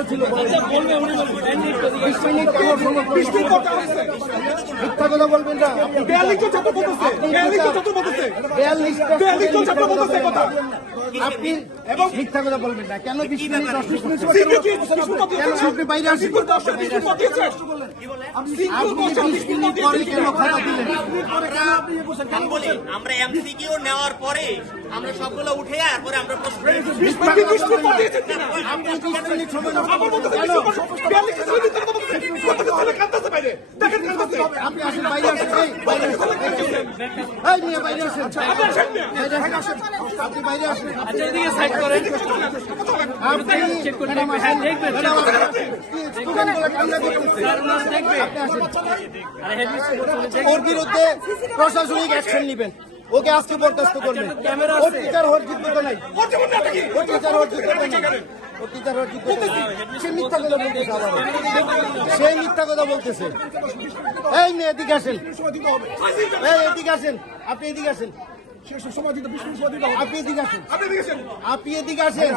সমস্যা ছিল? মিথ্যা কথা বলবেন না। আপনি মিথ্যা কথা বলবেন না। কেন 20 মিনিট কেন আপনি বাইরে আসেন? আমরা এমসিকিউ নেওয়ার পরে আমরা সবগুলো উঠে তারপরে আমরা আপনি আসেন, বাইরে আসেন, বাইরে আসেন, আপনি বাইরে আসেন। ওর বিরুদ্ধে প্রশাসনিক অ্যাকশন নিবেন, ওকে আজকে বরখাস্ত করবেন। ওর টিচার হওয়ার যোগ্যতা নাই, ওর টিচার হওয়ার যোগ্যতা নাই, ওর টিচার হওয়ার যোগ্যতা নাই। সে মিথ্যা কথা বলতেছে, আবার সে মিথ্যা কথা বলতেছে। এই মেয়ে এদিকে আসেন, এই এদিকে আসেন, আপনি এদিকে আসেন, আপনি এদিকে আসেন, আপনি এদিকে আসেন।